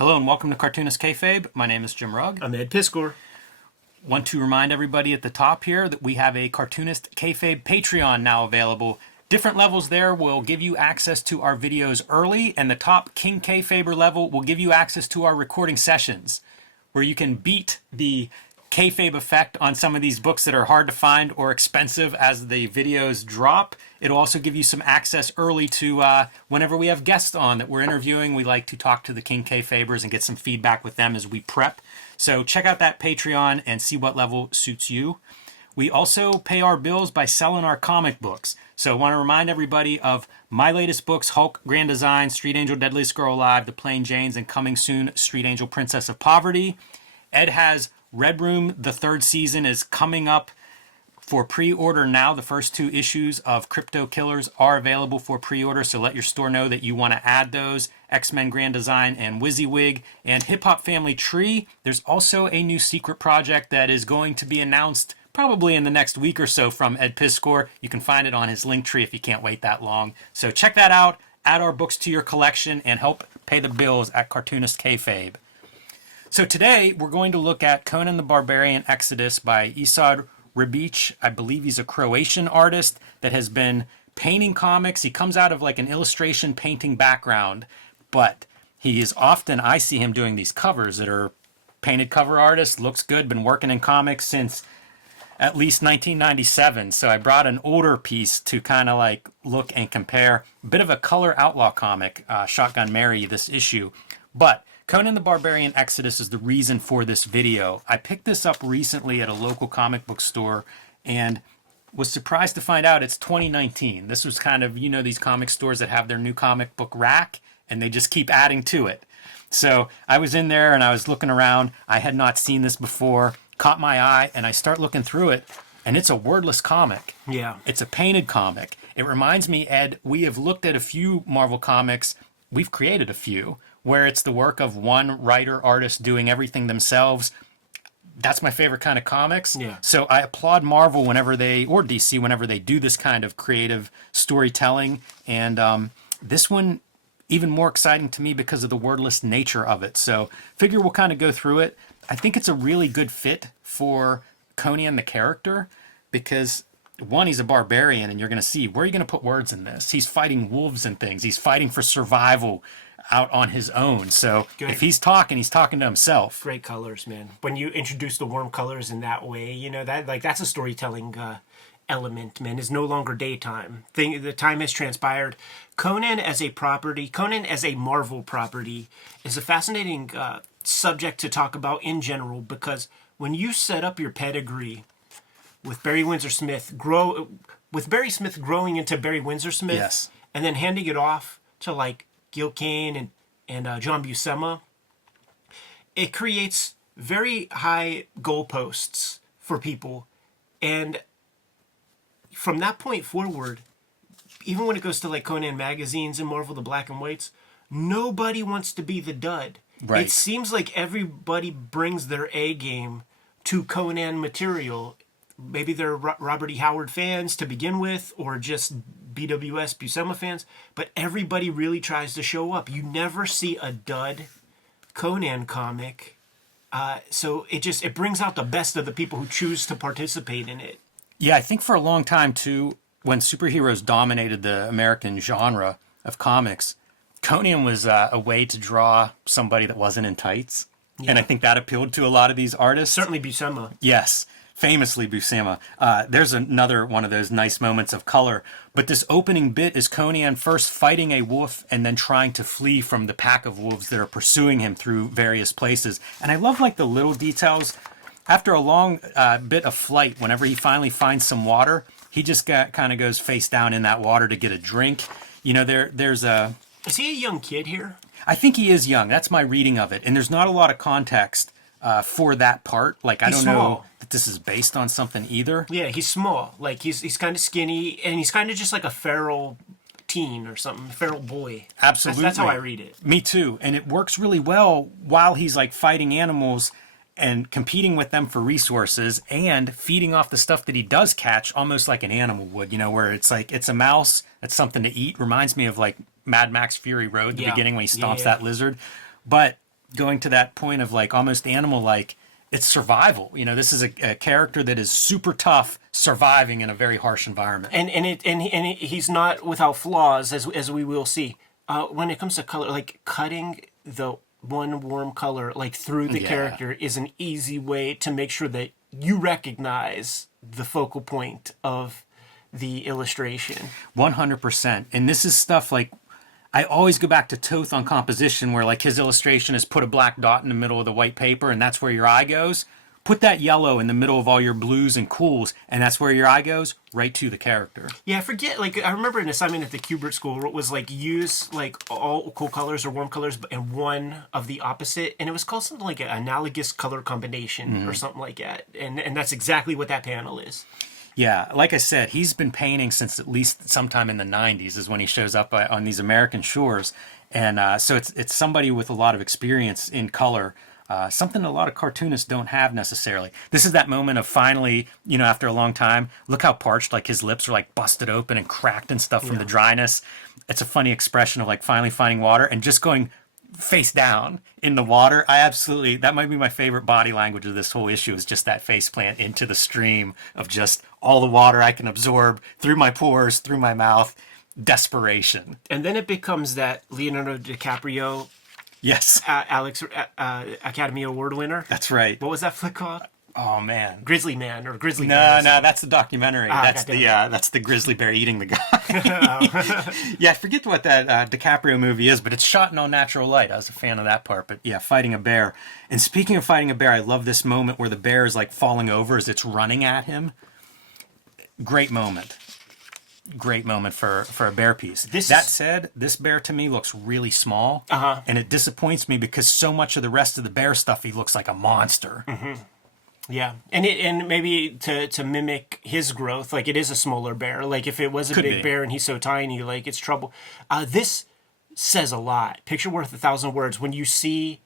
Hello and welcome to Cartoonist Kayfabe. My name is Jim Rugg. I'm Ed Piskor. Want to remind everybody at the top here that we have a Cartoonist Kayfabe Patreon now available. Different levels there will give you access to our videos early, and the top King Kayfaber level will give you access to our recording sessions, where you can beat the kayfabe effect on some of these books that are hard to find or expensive as the videos drop. It'll also give you some access early to whenever we have guests on that we're interviewing. We like to talk to the King Kayfabers and get some feedback with them as we prep. So check out that Patreon and see what level suits you. We also pay our bills by selling our comic books. So I want to remind everybody of my latest books, Hulk Grand Design, Street Angel Deadliest Girl Alive, The Plain Janes, and coming soon, Street Angel Princess of Poverty. Ed has Red Room, the third season is coming up for pre-order now. The first 2 issues of Crypto Killers are available for pre-order, so let your store know that you want to add those. X-Men Grand Design and WYSIWYG and Hip Hop Family Tree. There's also a new secret project that is going to be announced probably in the next week or so from Ed Piskor. You can find it on his link tree if you can't wait that long. So check that out, add our books to your collection, and help pay the bills at Cartoonist Kayfabe. So today we're going to look at Conan the Barbarian Exodus by Esad Ribic. I believe he's a Croatian artist that has been painting comics. He comes out of like an illustration painting background, but he is often, I see him doing these covers that are painted cover artist, looks good, been working in comics since at least 1997. So I brought an older piece to kind of like look and compare. A bit of a color outlaw comic, Shotgun Mary, this issue. But Conan the Barbarian Exodus is the reason for this video. I picked this up recently at a local comic book store and was surprised to find out it's 2019. This was kind of, you know, these comic stores that have their new comic book rack and they just keep adding to it. So I was in there and I was looking around. I had not seen this before, caught my eye, and I start looking through it, and it's a wordless comic. Yeah. It's a painted comic. It reminds me, Ed, we have looked at a few Marvel comics. We've created a few where it's the work of one writer, artist doing everything themselves. That's my favorite kind of comics. Yeah. So I applaud Marvel whenever they, or DC, whenever they do this kind of creative storytelling. And this one, even more exciting to me because of the wordless nature of it. So figure we'll kind of go through it. I think it's a really good fit for Conan the character because one, he's a barbarian, and you're going to see, where are you going to put words in this? He's fighting wolves and things. He's fighting for survival out on his own. So if he's talking to himself. Great colors, man. When you introduce the warm colors in that way, you know, that's a storytelling element, man. It's no longer daytime. The time has transpired. Conan as a Marvel property is a fascinating subject to talk about in general, because when you set up your pedigree with Barry Windsor Smith, with Barry Smith growing into Barry Windsor Smith, yes, and then handing it off to like Gil Kane and John Buscema, it creates very high goalposts for people. And from that point forward, even when it goes to like Conan magazines and Marvel, the black and whites, nobody wants to be the dud. Right. It seems like everybody brings their A game to Conan material. Maybe they're Robert E. Howard fans to begin with, or just BWS Buscema fans, but everybody really tries to show up. You never see a dud Conan comic. So it brings out the best of the people who choose to participate in it. Yeah, I think for a long time, too, when superheroes dominated the American genre of comics, Conan was a way to draw somebody that wasn't in tights. Yeah. And I think that appealed to a lot of these artists. Certainly Buscema. Yes, famously Buscema. There's another one of those nice moments of color. But this opening bit is Conan first fighting a wolf and then trying to flee from the pack of wolves that are pursuing him through various places. And I love like the little details. After a long bit of flight, whenever he finally finds some water, he just kind of goes face down in that water to get a drink. You know, there's a... Is he a young kid here? I think he is young. That's my reading of it. And there's not a lot of context for that part. Like, I don't know that this is based on something either. Yeah, he's small. Like, he's kind of skinny, and he's kind of just like a feral teen or something, feral boy. Absolutely. That's how I read it. Me too. And it works really well while he's, like, fighting animals and competing with them for resources and feeding off the stuff that he does catch, almost like an animal would, you know, where it's like, it's a mouse, it's something to eat. Reminds me of, like, Mad Max Fury Road, the beginning when he stomps that lizard. But going to that point of like almost animal-like. It's survival. You know, this is a character that is super tough, surviving in a very harsh environment. And he's not without flaws, as we will see. When it comes to color, like cutting the one warm color like through the character is an easy way to make sure that you recognize the focal point of the illustration. 100%. And this is stuff like I always go back to Toth on composition, where like his illustration is put a black dot in the middle of the white paper, and that's where your eye goes. Put that yellow in the middle of all your blues and cools, and that's where your eye goes, right to the character. Yeah, I forget. Like I remember an assignment at the Kubert School where it was like use like all cool colors or warm colors and one of the opposite, and it was called something like an analogous color combination or something like that. And that's exactly what that panel is. Yeah, like I said, he's been painting since at least sometime in the 90s is when he shows up on these American shores. And so it's somebody with a lot of experience in color, something a lot of cartoonists don't have necessarily. This is that moment of finally, you know, after a long time, look how parched, like his lips are like busted open and cracked and stuff from the dryness. It's a funny expression of like finally finding water and just going face down in the water. That might be my favorite body language of this whole issue, is just that face plant into the stream of just all the water I can absorb through my pores, through my mouth. Desperation. And then it becomes that Leonardo DiCaprio, Yes. Alex Academy Award winner. That's right. What was that flick called? Oh man, Grizzly Man or Grizzly No, Bear. no, that's the documentary. That's the grizzly bear eating the guy. Yeah, I forget what that DiCaprio movie is, but it's shot in all natural light. I was a fan of that part. But yeah, fighting a bear. And speaking of fighting a bear, I love this moment where the bear is like falling over as it's running at him. Great moment. Great moment for a bear piece. That said, this bear to me looks really small, and it disappoints me because so much of the rest of the bear stuff, he looks like a monster. Mm-hmm. Yeah, and maybe to mimic his growth, like it is a smaller bear. Like if it was a big bear and he's so tiny, like it's trouble. This says a lot. Picture worth 1,000 words. When you see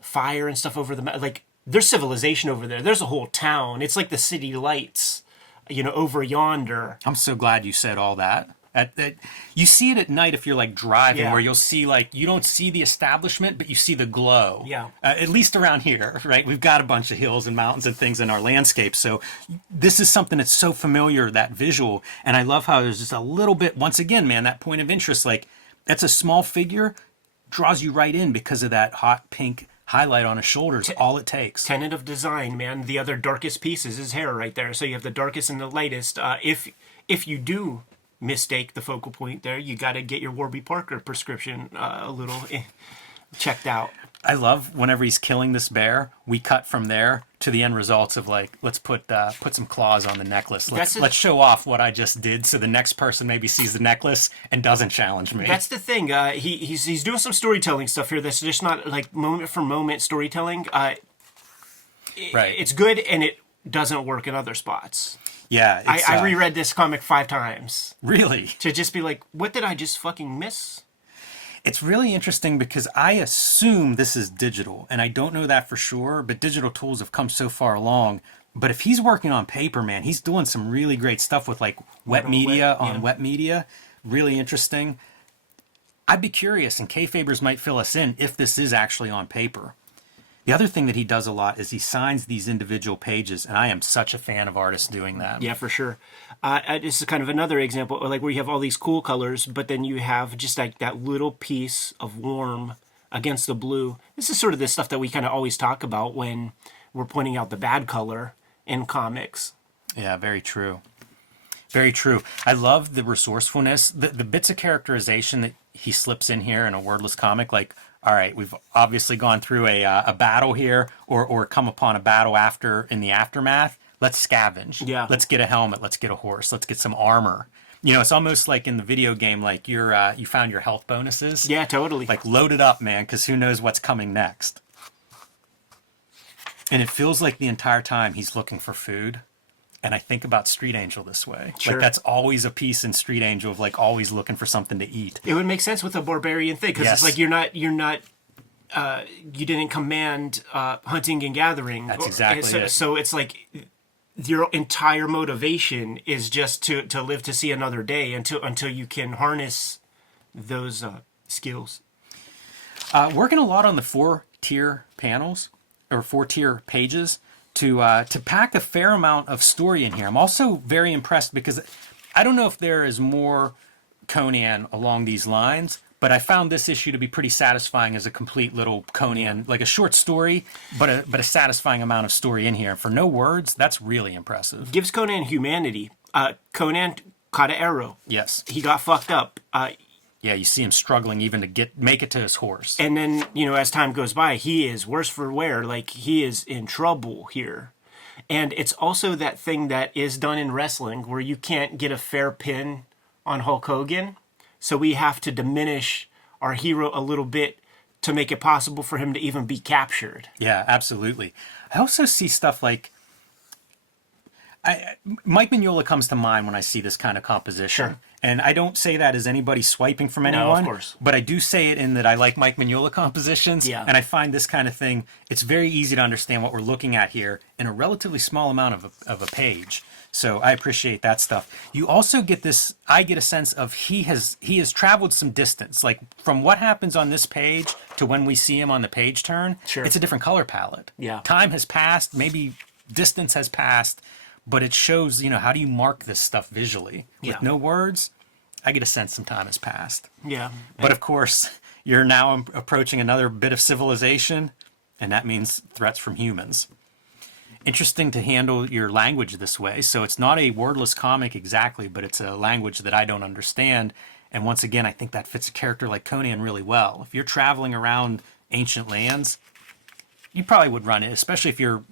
fire and stuff over like there's civilization over there. There's a whole town. It's like the city lights, you know, over yonder. I'm so glad you said all that. You see it at night if you're like driving, where you'll see like you don't see the establishment, but you see the glow. Yeah. At least around here, right? We've got a bunch of hills and mountains and things in our landscape, so this is something that's so familiar, that visual. And I love how there's just a little bit. Once again, man, that point of interest. Like that's a small figure, draws you right in because of that hot pink highlight on his shoulders. All it takes. Tenet of design, man. The other darkest piece is his hair right there. So you have the darkest and the lightest. If you do mistake the focal point there, you got to get your Warby Parker prescription a little checked out. I love whenever he's killing this bear, we cut from there to the end results of like, let's put some claws on the necklace. Let's show off what I just did, so the next person maybe sees the necklace and doesn't challenge me. That's the thing. He's doing some storytelling stuff here that's just not like moment for moment storytelling. Right. It's good, and it doesn't work in other spots. Yeah, I reread this comic 5 times. Really? To just be like, what did I just fucking miss? It's really interesting because I assume this is digital, and I don't know that for sure, but digital tools have come so far along. But if he's working on paper, man, he's doing some really great stuff with like wet media. Really interesting. I'd be curious, and Kayfabers might fill us in if this is actually on paper. The other thing that he does a lot is he signs these individual pages, and I am such a fan of artists doing that. Yeah, for sure. This is kind of another example, like where you have all these cool colors, but then you have just like that little piece of warm against the blue. This is sort of the stuff that we kind of always talk about when we're pointing out the bad color in comics. Yeah, very true. Very true. I love the resourcefulness, the bits of characterization that he slips in here in a wordless comic, like, all right, we've obviously gone through a battle here or come upon a battle in the aftermath. Let's scavenge. Yeah. Let's get a helmet. Let's get a horse. Let's get some armor. You know, it's almost like in the video game, like you found your health bonuses. Yeah, totally. Like load it up, man, because who knows what's coming next. And it feels like the entire time he's looking for food. And I think about Street Angel this way. Sure. Like that's always a piece in Street Angel of like always looking for something to eat. It would make sense with a barbarian thing because it's like you're not you didn't command hunting and gathering. That's exactly it. So it's like your entire motivation is just to live to see another day until you can harness those skills. Working a lot on the 4 4-tier panels or 4-tier pages to pack a fair amount of story in here. I'm also very impressed because I don't know if there is more Conan along these lines, but I found this issue to be pretty satisfying as a complete little Conan, like a short story, but a satisfying amount of story in here. For no words, that's really impressive. Gives Conan humanity. Conan caught an arrow. Yes. He got fucked up. Yeah, you see him struggling even to make it to his horse. And then, as time goes by, he is worse for wear. Like, he is in trouble here. And it's also that thing that is done in wrestling where you can't get a fair pin on Hulk Hogan. So we have to diminish our hero a little bit to make it possible for him to even be captured. Yeah, absolutely. I also see stuff like... Mike Mignola comes to mind when I see this kind of composition. Sure. And I don't say that as anybody swiping from anyone. No, of course. But I do say it in that I like Mike Mignola compositions. Yeah. And I find this kind of thing, it's very easy to understand what we're looking at here in a relatively small amount of a page. So I appreciate that stuff. You also get this, I get a sense of he has traveled some distance. Like from what happens on this page to when we see him on the page turn, Sure. It's a different color palette. Yeah. Time has passed, maybe distance has passed, but it shows, how do you mark this stuff visually? With Yeah. no words, I get a sense some time has passed. Yeah. But of course, you're now approaching another bit of civilization, and that means threats from humans. Interesting to handle your language this way. So it's not a wordless comic exactly, but it's a language that I don't understand. And once again, I think that fits a character like Conan really well. If you're traveling around ancient lands, you probably would run it, especially if you're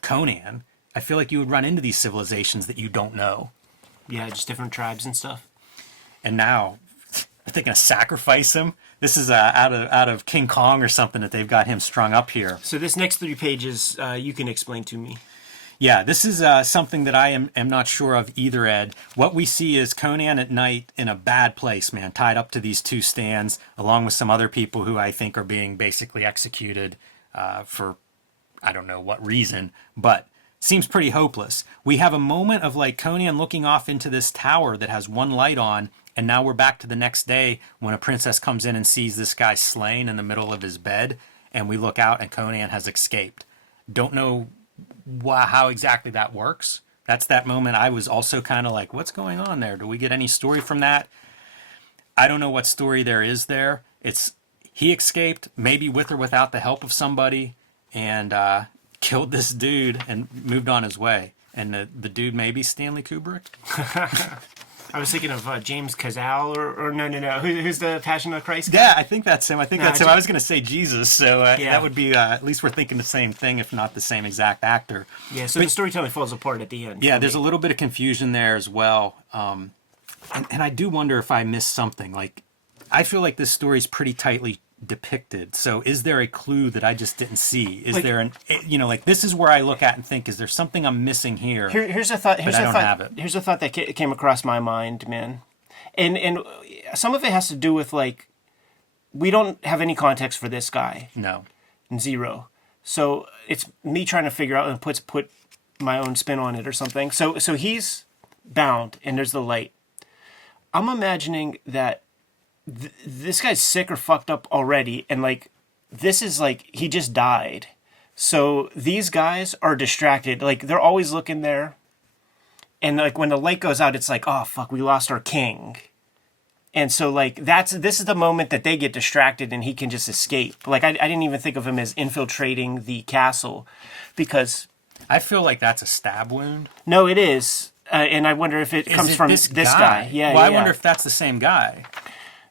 Conan. I feel like you would run into these civilizations that you don't know. Yeah, just different tribes and stuff. And now, are they going to sacrifice him? This is out of King Kong or something that they've got him strung up here. So this next 3 pages, you can explain to me. Yeah, this is something that I am not sure of either, Ed. What we see is Conan at night in a bad place, man, tied up to these 2 stands, along with some other people who I think are being basically executed for I don't know what reason, but seems pretty hopeless. We have a moment of like Conan looking off into this tower that has one light on, and now we're back to the next day when a princess comes in and sees this guy slain in the middle of his bed, and we look out and Conan has escaped. Don't know how exactly that works. That's that moment I was also kind of like, what's going on there? Do we get any story from that? I don't know what story there is there. It's he escaped, maybe with or without the help of somebody, and killed this dude and moved on his way. And the dude may be Stanley Kubrick. I was thinking of James Cazale, or no. Who's the Passion of Christ guy? Yeah, I think that's him. That's him. I was going to say Jesus, so Yeah. that would be, at least we're thinking the same thing, if not the same exact actor. Yeah, so the storytelling falls apart at the end. Yeah, there's a little bit of confusion there as well. And I do wonder if I missed something. Like, I feel like this story's pretty tightly depicted. So is there a clue that I just didn't see? Is there this is where I look at and think, is there something I'm missing here? Here's a thought. Here's a thought that came across my mind, man. And some of it has to do with, like, we don't have any context for this guy. No. Zero. So it's me trying to figure out and put my own spin on it or something. So he's bound and there's the light. I'm imagining that this guy's sick or fucked up already, and like this is like he just died. So these guys are distracted. Like they're always looking there, and like when the light goes out, it's like, oh fuck, we lost our king. And so like this is the moment that they get distracted and he can just escape. Like I didn't even think of him as infiltrating the castle, because I feel like that's a stab wound. No, it is, and I wonder if it comes from this guy. Yeah, well, yeah. I wonder if that's the same guy.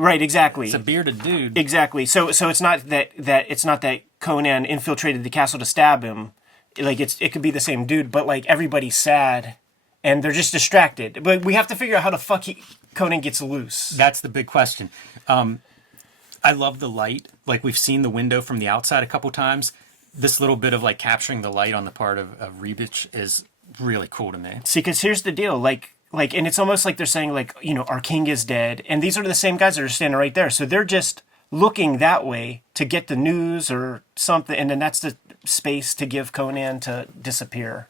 Right, exactly. It's a bearded dude. Exactly. So it's not that Conan infiltrated the castle to stab him. Like it could be the same dude, but like everybody's sad and they're just distracted. But we have to figure out how the fuck Conan gets loose. That's the big question. I love the light. Like we've seen the window from the outside a couple times. This little bit of like capturing the light on the part of Rebic is really cool to me. See, because here's the deal, like, and it's almost like they're saying, like, our king is dead. And these are the same guys that are standing right there. So they're just looking that way to get the news or something. And then that's the space to give Conan to disappear.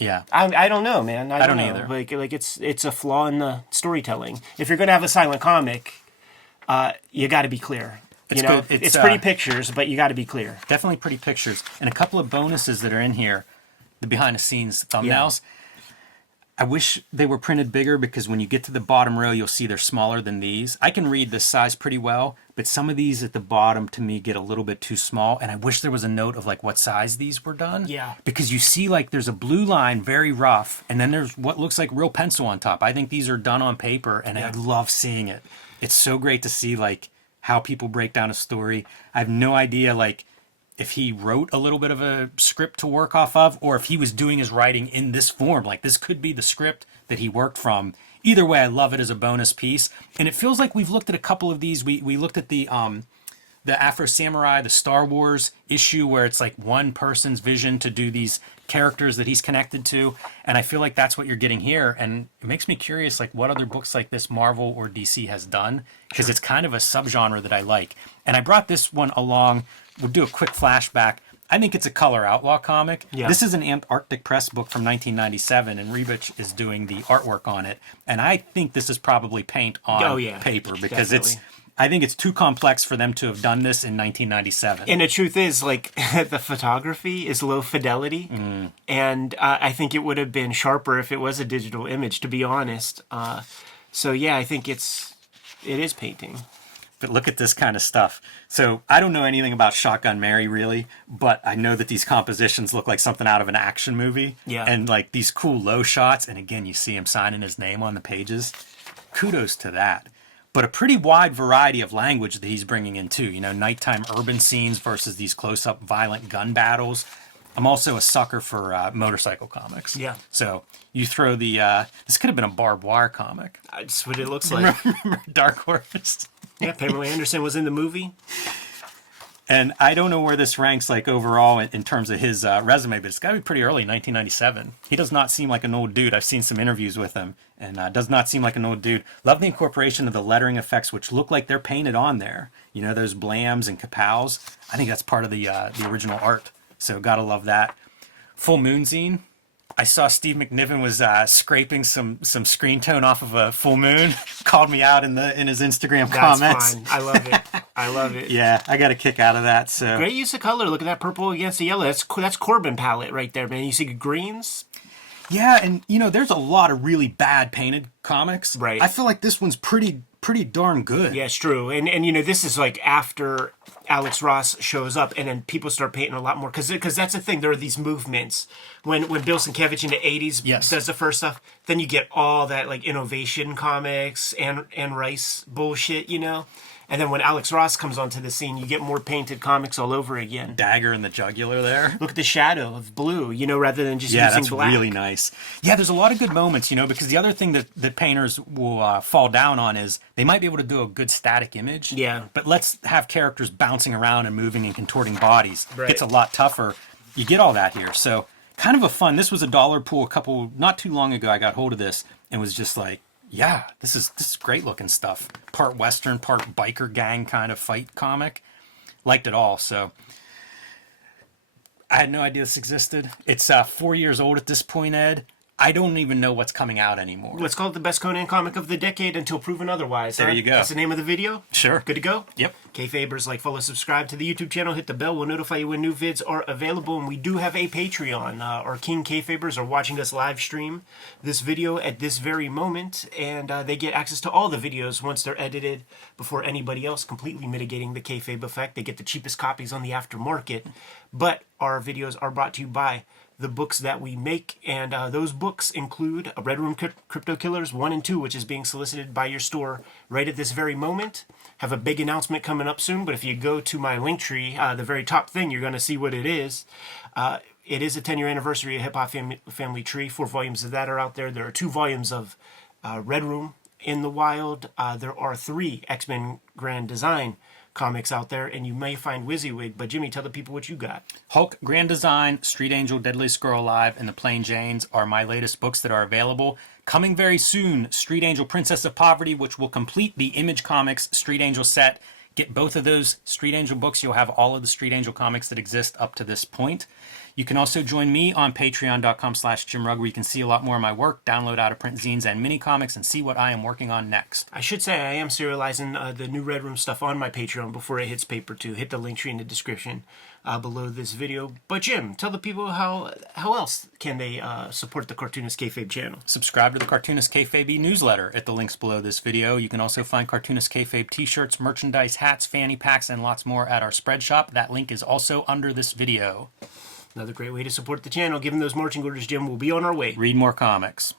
Yeah. I don't know, man. I don't know. either. Like it's a flaw in the storytelling. If you're going to have a silent comic, you got to be clear. It's you know, good. it's pretty pictures, but you got to be clear. Definitely pretty pictures. And a couple of bonuses that are in here, the behind the scenes thumbnails. I wish they were printed bigger because when you get to the bottom row, you'll see they're smaller than these. I can read this size pretty well, but some of these at the bottom to me get a little bit too small. And I wish there was a note of like what size these were done. Yeah. Because you see like there's a blue line, very rough, and then there's what looks like real pencil on top. I think these are done on paper, and I love seeing it. It's so great to see like how people break down a story. I have no idea like if he wrote a little bit of a script to work off of, or if he was doing his writing in this form. Like this could be the script that he worked from. Either way, I love it as a bonus piece. And it feels like we've looked at a couple of these. We looked at the Afro Samurai, the Star Wars issue where it's like one person's vision to do these characters that he's connected to. And I feel like that's what you're getting here. And it makes me curious, like what other books like this Marvel or DC has done, because it's kind of a subgenre that I like. And I brought this one along. We'll do a quick flashback. I think it's a color outlaw comic. Yeah. This is an Antarctic Press book from 1997, and Rebich is doing the artwork on it. And I think this is probably paint on paper because I think it's too complex for them to have done this in 1997. And the truth is, like, the photography is low fidelity, and I think it would have been sharper if it was a digital image, to be honest. So yeah, I think it is painting. But look at this kind of stuff. So I don't know anything about Shotgun Mary, really, but I know that these compositions look like something out of an action movie. Yeah. And like these cool low shots. And again, you see him signing his name on the pages. Kudos to that. But a pretty wide variety of language that he's bringing in too. You know, nighttime urban scenes versus these close-up violent gun battles. I'm also a sucker for motorcycle comics. Yeah. So you throw the, this could have been a barbed wire comic. That's what it looks like. Remember Dark Horse? Yeah, Pamela Anderson was in the movie. And I don't know where this ranks like overall in terms of his resume, but it's got to be pretty early, 1997. He does not seem like an old dude. I've seen some interviews with him, and does not seem like an old dude. Love the incorporation of the lettering effects, which look like they're painted on there. You know, those blams and kapows. I think that's part of the original art. So gotta love that. Full Moon Zine. I saw Steve McNiven was scraping some screen tone off of a full moon. Called me out in his Instagram comments. That's fine. I love it. I love it. Yeah, I got a kick out of that. So great use of color. Look at that purple against the yellow. That's Corbin palette right there, man. You see greens. Yeah, and you know, there's a lot of really bad painted comics. Right. I feel like this one's pretty darn good. Yeah, it's true. And you know, this is like after Alex Ross shows up, and then people start painting a lot more because that's the thing. There are these movements when Bill Sienkiewicz in the '80s does the first stuff. Then you get all that like innovation comics and Rice bullshit, you know. And then when Alex Ross comes onto the scene, you get more painted comics all over again. Dagger in the jugular there. Look at the shadow of blue, you know, rather than just using that's black. Really nice. Yeah, there's a lot of good moments, you know, because the other thing that painters will fall down on is they might be able to do a good static image. Yeah. But let's have characters bouncing around and moving and contorting bodies. Right. It's a lot tougher. You get all that here. So kind of a fun, this was a dollar pool not too long ago. I got hold of this and was just like, yeah, this is great looking stuff. Part Western, part biker gang kind of fight comic. Liked it all. So I had no idea this existed. It's 4 years old at this point, Ed. I don't even know what's coming out anymore. Let's call it the best Conan comic of the decade until proven otherwise. There you go. That's the name of the video? Sure. Good to go? Yep. Kayfabers, like, follow, subscribe to the YouTube channel, hit the bell. We'll notify you when new vids are available. And we do have a Patreon. Our King Kayfabers are watching us live stream this video at this very moment. And they get access to all the videos once they're edited before anybody else, completely mitigating the Kayfabe effect. They get the cheapest copies on the aftermarket. But our videos are brought to you by the books that we make, and those books include Red Room Crypto Killers 1 and 2, which is being solicited by your store right at this very moment. Have a big announcement coming up soon, but if you go to my link tree, the very top thing, you're going to see what it is. It is a 10-year anniversary of Hip Hop Family Tree. 4 volumes of that are out there. There are 2 volumes of Red Room in the wild. There are 3 X-Men Grand Design comics out there, and you may find WYSIWYG, but Jimmy, tell the people what you got. Hulk, Grand Design, Street Angel, Deadliest Girl Alive, and The Plain Janes are my latest books that are available. Coming very soon, Street Angel, Princess of Poverty, which will complete the Image Comics Street Angel set. Get both of those Street Angel books. You'll have all of the Street Angel comics that exist up to this point. You can also join me on patreon.com/JimRugg, where you can see a lot more of my work, download out-of-print zines and mini comics, and see what I am working on next. I should say I am serializing the new Red Room stuff on my Patreon before it hits paper too. Hit the link tree in the description below this video. But Jim, tell the people how else can they support the Cartoonist Kayfabe channel. Subscribe to the Cartoonist Kayfabe newsletter at the links below this video. You can also find Cartoonist Kayfabe t-shirts, merchandise, hats, fanny packs, and lots more at our spread shop. That link is also under this video. Another great way to support the channel. Given those marching orders, Jim, we'll be on our way. Read more comics.